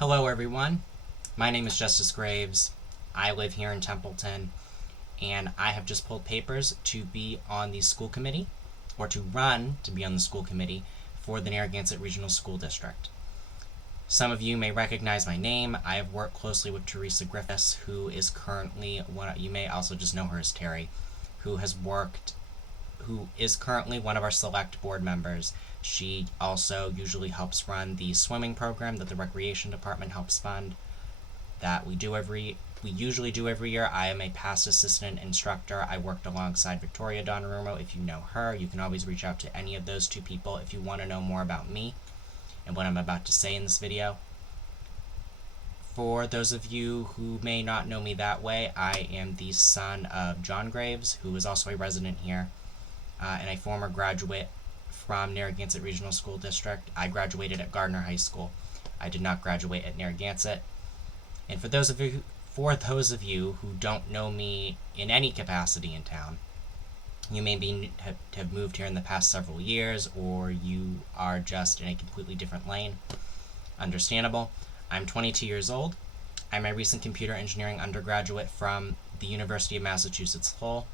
Hello everyone, my name is Justice Graves. I live here in Templeton, and I have just pulled papers to be on the school committee, or to run to be on the school committee for the Narragansett Regional School District. Some of you may recognize my name. I have worked closely with Teresa Griffiths, who is currently you may also just know her as Terry, who is currently one of our select board members. She also usually helps run the swimming program that the Recreation Department helps fund, that we usually do every year. I am a past assistant instructor. I worked alongside Victoria Donnarummo. If you know her, you can always reach out to any of those two people if you want to know more about me and what I'm about to say in this video. For those of you who may not know me that way, I am the son of John Graves, who is also a resident here, and a former graduate from Narragansett Regional School District. I graduated at Gardner High School. I did not graduate at Narragansett. And for those of you who don't know me in any capacity in town, you may have moved here in the past several years, or you are just in a completely different lane. Understandable. I'm 22 years old. I'm a recent computer engineering undergraduate from the University of Massachusetts Lowell.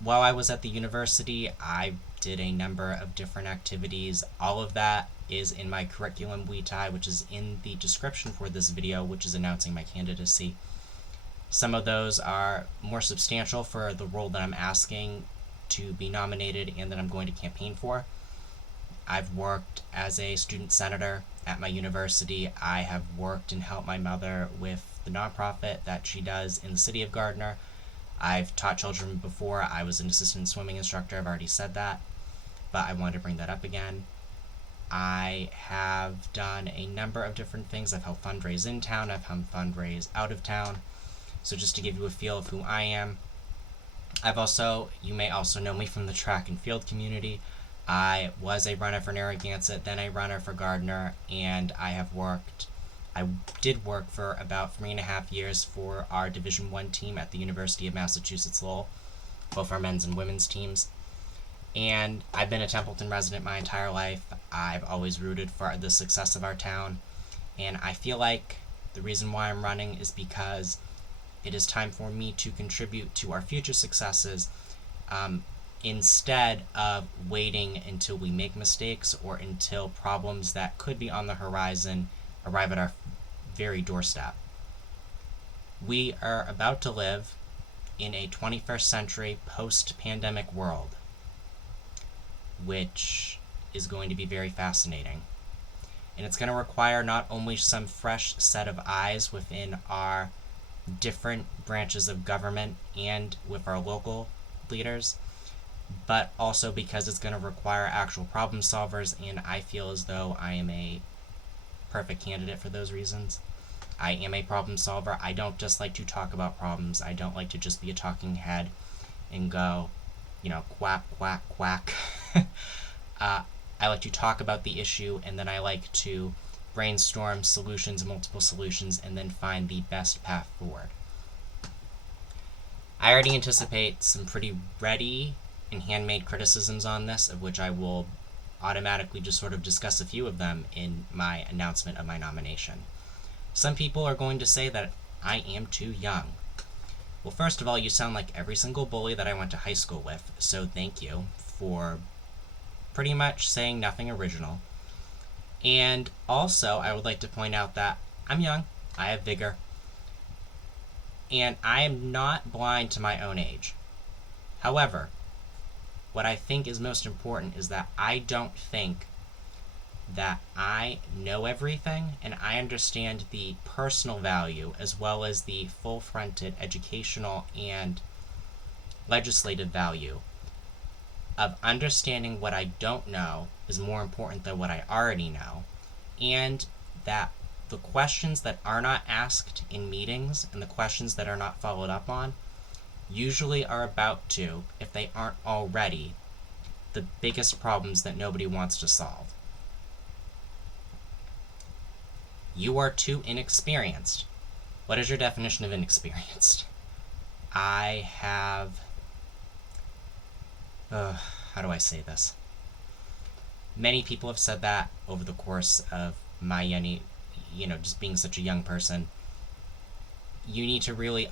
While I was at the university, I did a number of different activities. All of that is in my curriculum vitae, which is in the description for this video, which is announcing my candidacy. Some of those are more substantial for the role that I'm asking to be nominated and that I'm going to campaign for. I've worked as a student senator at my university. I have worked and helped my mother with the nonprofit that she does in the city of Gardner. I've taught children before. I was an assistant swimming instructor. I've already said that, but I wanted to bring that up again. I have done a number of different things. I've helped fundraise in town. I've helped fundraise out of town. So just to give you a feel of who I am, you may also know me from the track and field community. I was a runner for Narragansett, then a runner for Gardner, and I did work for about 3.5 years for our Division I team at the University of Massachusetts Lowell, both our men's and women's teams. And I've been a Templeton resident my entire life. I've always rooted for the success of our town, and I feel like the reason why I'm running is because it is time for me to contribute to our future successes, instead of waiting until we make mistakes or until problems that could be on the horizon arrive at our very doorstep. We are about to live in a 21st century post-pandemic world, which is going to be very fascinating. And it's going to require not only some fresh set of eyes within our different branches of government and with our local leaders, but also because it's going to require actual problem solvers, and I feel as though I am a perfect candidate for those reasons. I am a problem solver. I don't just like to talk about problems. I don't like to just be a talking head and go, quack, quack, quack. I like to talk about the issue, and then I like to brainstorm solutions, multiple solutions, and then find the best path forward. I already anticipate some pretty ready and handmade criticisms on this, of which I will automatically just sort of discuss a few of them in my announcement of my nomination. Some people are going to say that I am too young. Well, first of all, you sound like every single bully that I went to high school with, so thank you for pretty much saying nothing original. And also, I would like to point out that I'm young, I have vigor, and I am not blind to my own age. However, what I think is most important is that I don't think that I know everything, and I understand the personal value as well as the full-fronted educational and legislative value of understanding what I don't know is more important than what I already know, and that the questions that are not asked in meetings and the questions that are not followed up on usually are about to, if they aren't already, the biggest problems that nobody wants to solve. You are too inexperienced. What is your definition of inexperienced? I have... how do I say this? Many people have said that over the course of just being such a young person, you need to really,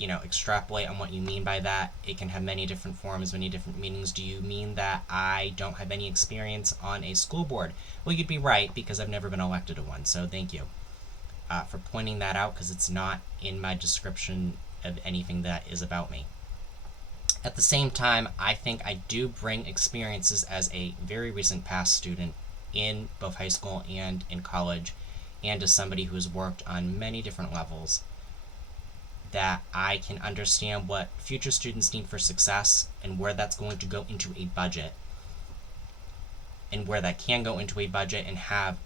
extrapolate on what you mean by that. It can have many different forms, many different meanings. Do you mean that I don't have any experience on a school board? Well, you'd be right, because I've never been elected to one, so thank you for pointing that out, because it's not in my description of anything that is about me. At the same time, I think I do bring experiences as a very recent past student in both high school and in college, and as somebody who's worked on many different levels, that I can understand what future students need for success and where that's going to go into a budget, and where that can go into a budget, and have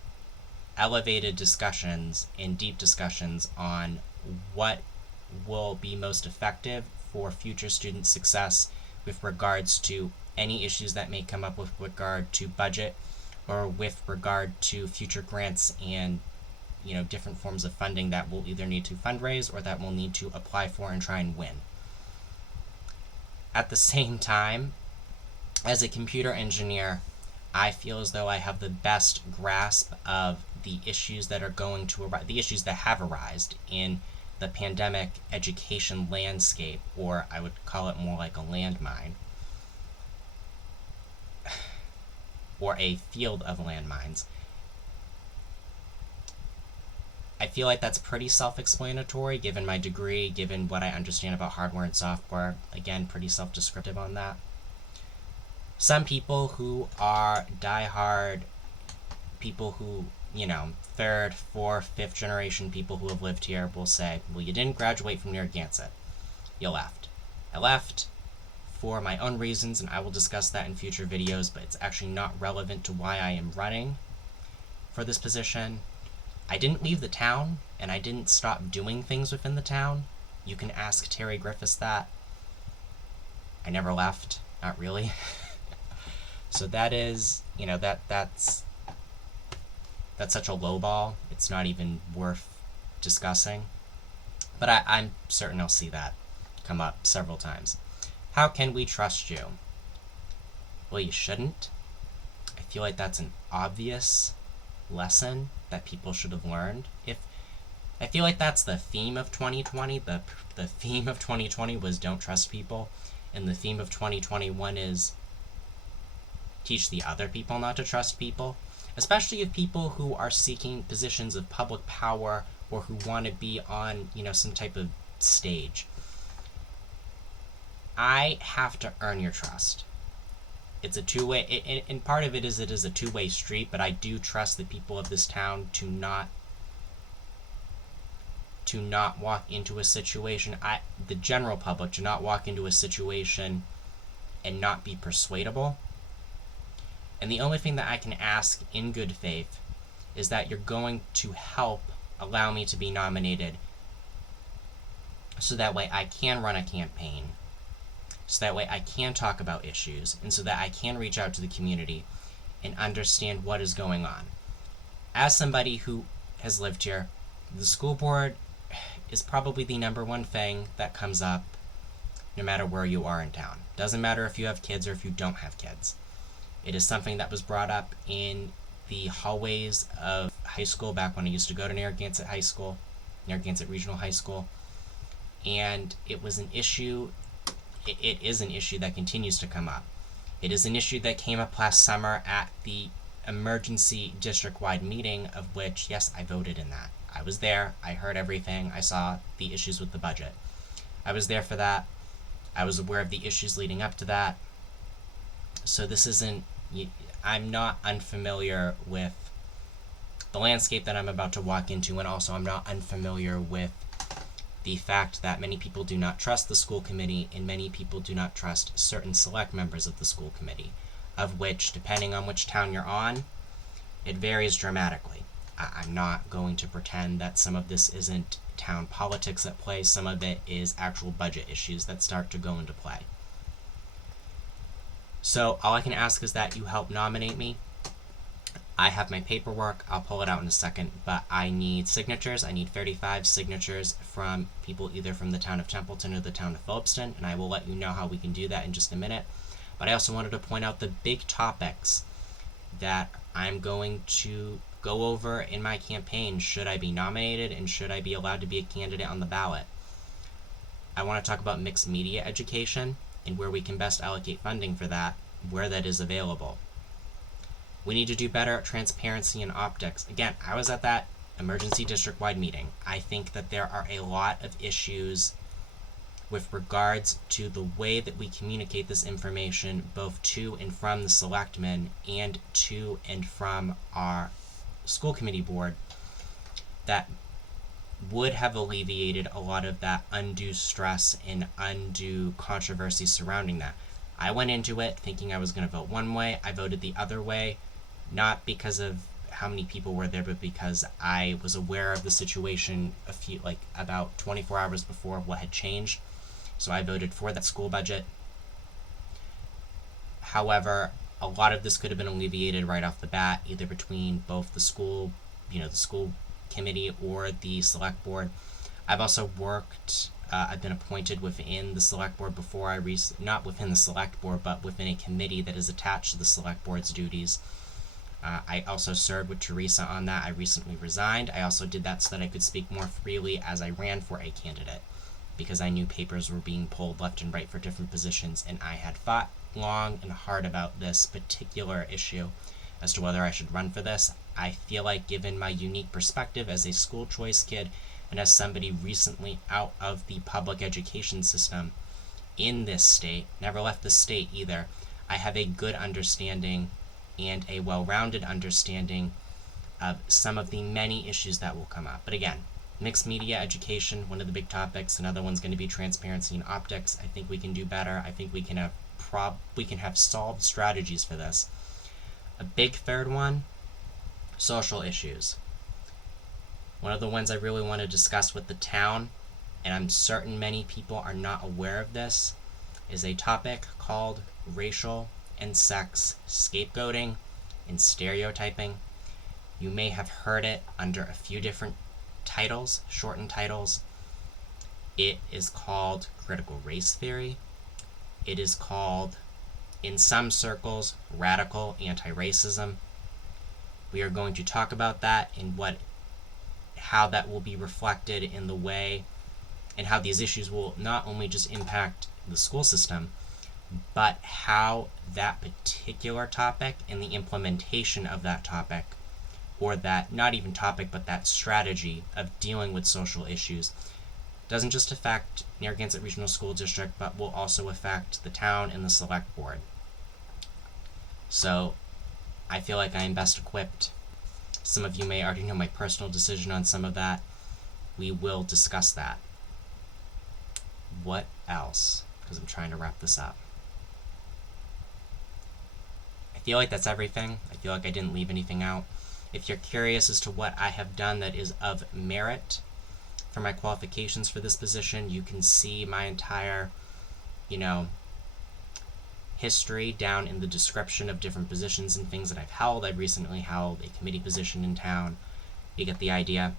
elevated discussions and deep discussions on what will be most effective for future student success with regards to any issues that may come up with regard to budget, or with regard to future grants and different forms of funding that we'll either need to fundraise or that we'll need to apply for and try and win. At the same time, as a computer engineer, I feel as though I have the best grasp of the issues that are going to arise, the issues that have arisen in the pandemic education landscape, or I would call it more like a landmine, or a field of landmines. I feel like that's pretty self-explanatory given my degree, given what I understand about hardware and software. Again, pretty self-descriptive on that. Some people who are diehard people who, third, fourth, fifth generation people who have lived here will say, well, you didn't graduate from Narragansett. You left. I left for my own reasons, and I will discuss that in future videos, but it's actually not relevant to why I am running for this position. I didn't leave the town, and I didn't stop doing things within the town. You can ask Terry Griffiths that. I never left. Not really. So that is, that's such a low ball, it's not even worth discussing. But I'm certain I'll see that come up several times. How can we trust you? Well, you shouldn't. I feel like that's an obvious lesson that people should have learned. I feel like that's the theme of 2020. The theme of 2020 was don't trust people, and the theme of 2021 is teach the other people not to trust people. Especially if people who are seeking positions of public power, or who want to be on, some type of stage. I have to earn your trust. It's a two-way, and part of it is a two-way street, but I do trust the people of this town to not walk into a situation, the general public, to not walk into a situation and not be persuadable. And the only thing that I can ask in good faith is that you're going to help allow me to be nominated, so that way I can run a campaign, so that way I can talk about issues, and so that I can reach out to the community and understand what is going on. As somebody who has lived here, the school board is probably the number one thing that comes up no matter where you are in town. Doesn't matter if you have kids or if you don't have kids. It is something that was brought up in the hallways of high school back when I used to go to Narragansett High School, Narragansett Regional High School, and it was an issue. It is an issue that continues to come up. It is an issue that came up last summer at the emergency district-wide meeting, of which, yes, I voted in that. I was there. I heard everything. I saw the issues with the budget. I was there for that. I was aware of the issues leading up to that. So this isn't, I'm not unfamiliar with the landscape that I'm about to walk into, and also I'm not unfamiliar with the fact that many people do not trust the school committee, and many people do not trust certain select members of the school committee, of which, depending on which town you're on, it varies dramatically. I'm not going to pretend that some of this isn't town politics at play. Some of it is actual budget issues that start to go into play. So all I can ask is that you help nominate me. I have my paperwork. I'll pull it out in a second, but I need signatures. I need 35 signatures from people either from the town of Templeton or the town of PHILLIPSTON, and I will let you know how we can do that in just a minute. But I also wanted to point out the big topics that I'm going to go over in my campaign, should I be nominated and should I be allowed to be a candidate on the ballot. I want to talk about mixed media education and where we can best allocate funding for that, where that is available. We need to do better at transparency and optics. Again, I was at that emergency district-wide meeting. I think that there are a lot of issues with regards to the way that we communicate this information both to and from the selectmen and to and from our school committee board that would have alleviated a lot of that undue stress and undue controversy surrounding that. I went into it thinking I was going to vote one way. I voted the other way, not because of how many people were there, but because I was aware of the situation about 24 hours before what had changed. So I voted for that school budget. However, a lot of this could have been alleviated right off the bat, either between both the school committee or the select board. I've also worked, I've been appointed within the select board before not within the select board, but within a committee that is attached to the select board's duties. I also served with Teresa on that. I recently resigned. I also did that so that I could speak more freely as I ran for a candidate, because I knew papers were being pulled left and right for different positions, and I had fought long and hard about this particular issue as to whether I should run for this. I feel like, given my unique perspective as a school choice kid and as somebody recently out of the public education system in this state, never left the state either, I have a good understanding and a well-rounded understanding of some of the many issues that will come up. But again, mixed media education, one of the big topics. Another one's going to be transparency and optics. I think we can do better. I think we can have solved strategies for this. A big third one, social issues. One of the ones I really want to discuss with the town, and I'm certain many people are not aware of this, is a topic called racial and sex scapegoating and stereotyping. You may have heard it under a few different titles, shortened titles. It is called critical race theory. It is called, in some circles, radical anti-racism. We are going to talk about that and how that will be reflected in the way, and how these issues will not only just impact the school system, but how that particular topic and the implementation of that topic, or that, not even topic, but that strategy of dealing with social issues, doesn't just affect Narragansett Regional School District, but will also affect the town and the select board. So I feel like I am best equipped. Some of you may already know my personal decision on some of that. We will discuss that. What else? Because I'm trying to wrap this up. I feel like that's everything. I feel like I didn't leave anything out. If you're curious as to what I have done that is of merit for my qualifications for this position, you can see my entire, history down in the description of different positions and things that I've held. I've recently held a committee position in town. You get the idea.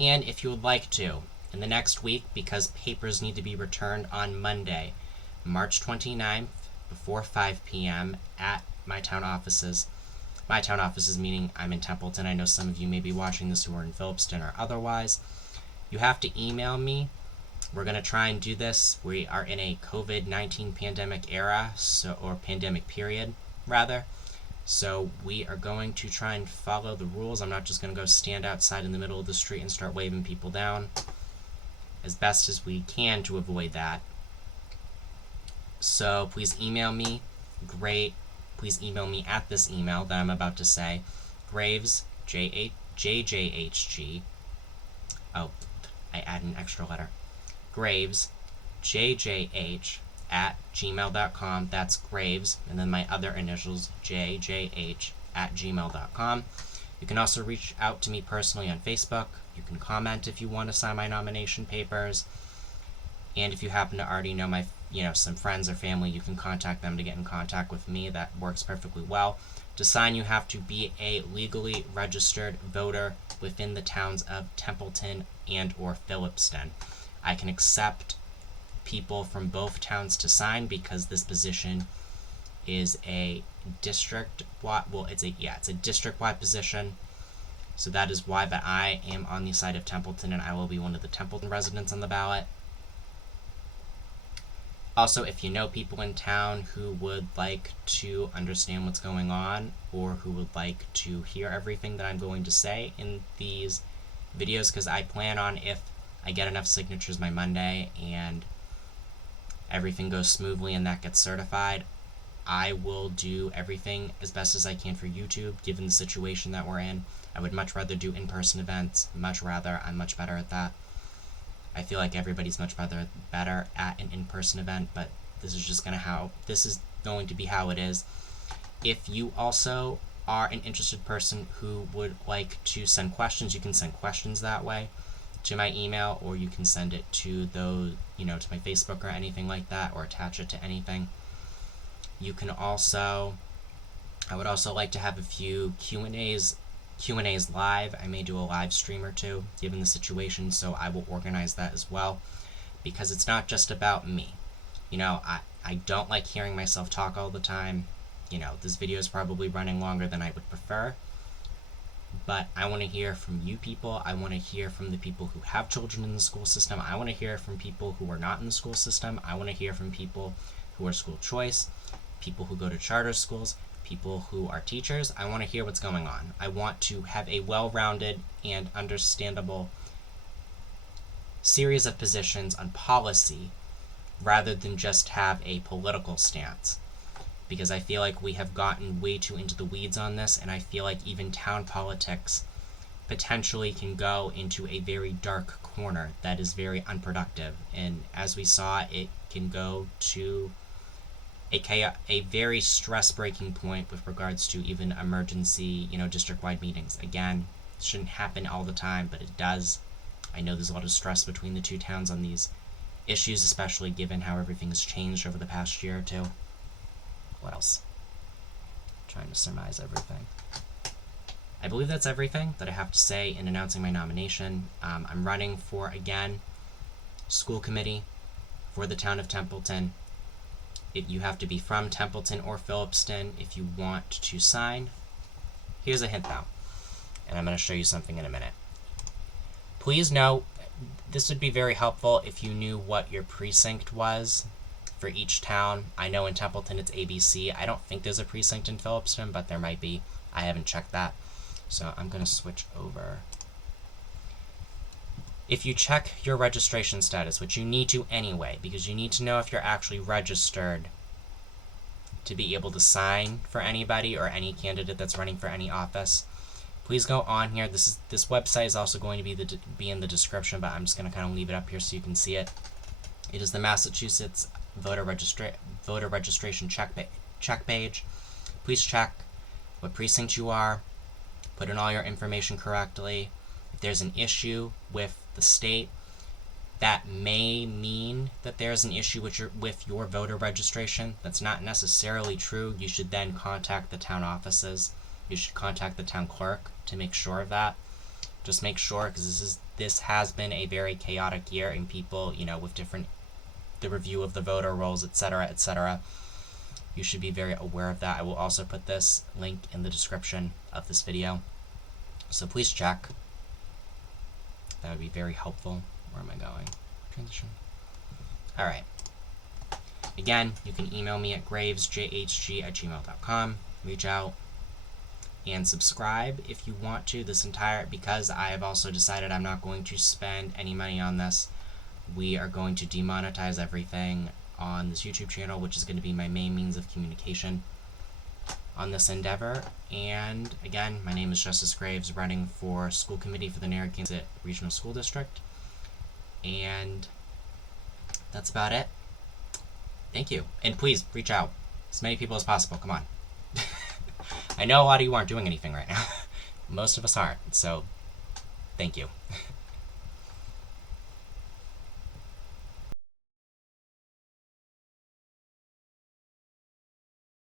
And if you would like to, in the next week, because papers need to be returned on Monday, March 29th, before 5 p.m. at my town offices. My town offices meaning I'm in Templeton. I know some of you may be watching this who are in PHILLIPSTON or otherwise. You have to email me. We're going to try and do this. We are in a COVID-19 pandemic era, or pandemic period, rather. So we are going to try and follow the rules. I'm not just going to go stand outside in the middle of the street and start waving people down, as best as we can to avoid that. So please email me. Great. Please email me at this email that I'm about to say. Graves, JJHG. Oh, I add an extra letter. Graves, JJH at gmail.com. That's Graves, and then my other initials, JJH at gmail.com. You can also reach out to me personally on Facebook. You can comment if you want to sign my nomination papers. And if you happen to already know my, some friends or family, you can contact them to get in contact with me. That works perfectly well. To sign, you have to be a legally registered voter within the towns of Templeton and or PHILLIPSTON. I can accept people from both towns to sign because this position is a district-wide, well, it's a district-wide position. So that is why, but I am on the side of Templeton, and I will be one of the Templeton residents on the ballot. Also, if you know people in town who would like to understand what's going on, or who would like to hear everything that I'm going to say in these videos, because I plan on, if I get enough signatures by Monday and everything goes smoothly and that gets certified, I will do everything as best as I can for YouTube, given the situation that we're in. I would much rather do in-person events, I'm much better at that. I feel like everybody's much better at an in-person event, but this is going to be how it is. If you also are an interested person who would like to send questions, you can send questions that way to my email, or you can send it to those, to my Facebook or anything like that, or attach it to anything. You can also, I would also like to have a few Q&As live. I may do a live stream or two, given the situation, so I will organize that as well, because it's not just about me. I don't like hearing myself talk all the time. This video is probably running longer than I would prefer, but I want to hear from you people. I want to hear from the people who have children in the school system. I want to hear from people who are not in the school system. I want to hear from people who are school choice, people who go to charter schools, people who are teachers. I want to hear what's going on. I want to have a well-rounded and understandable series of positions on policy, rather than just have a political stance, because I feel like we have gotten way too into the weeds on this, and I feel like even town politics potentially can go into a very dark corner that is very unproductive, and as we saw, it can go to a very stress-breaking point with regards to even emergency, district-wide meetings. Again, it shouldn't happen all the time, but it does. I know there's a lot of stress between the two towns on these issues, especially given how everything has changed over the past year or two. What else? I'm trying to surmise everything. I believe that's everything that I have to say in announcing my nomination. I'm running for, again, school committee for the town of Templeton. You have to be from Templeton or PHILLIPSTON if you want to sign. Here's a hint, though, and I'm going to show you something in a minute. Please know, this would be very helpful if you knew what your precinct was for each town. I know in Templeton it's ABC. I don't think there's a precinct in PHILLIPSTON, but there might be. I haven't checked that. So I'm going to switch over. If you check your registration status, which you need to anyway, because you need to know if you're actually registered to be able to sign for anybody or any candidate that's running for any office, please go on here. This website is also going to be in the description, but I'm just going to kind of leave it up here so you can see it. It is the Massachusetts voter registration check page. Please check what precinct you are, put in all your information correctly. If there's an issue with the state, that may mean that there's an issue with your voter registration. That's not necessarily true. You should then contact the town offices. You should contact the town clerk to make sure of that. Just make sure, because this has been a very chaotic year, and people, with the review of the voter rolls, etc., etc. You should be very aware of that. I will also put this link in the description of this video, so please check. That would be very helpful. Where am I going? Transition. Alright. Again, you can email me at gravesjhg@gmail.com. Reach out and subscribe if you want to. Because I have also decided I'm not going to spend any money on this. We are going to demonetize everything on this YouTube channel, which is going to be my main means of communication on this endeavor. And again, my name is Justice Graves, running for school committee for the Narragansett Regional School District. And that's about it. Thank you. And please reach out. As many people as possible. Come on. I know a lot of you aren't doing anything right now. Most of us aren't. So thank you.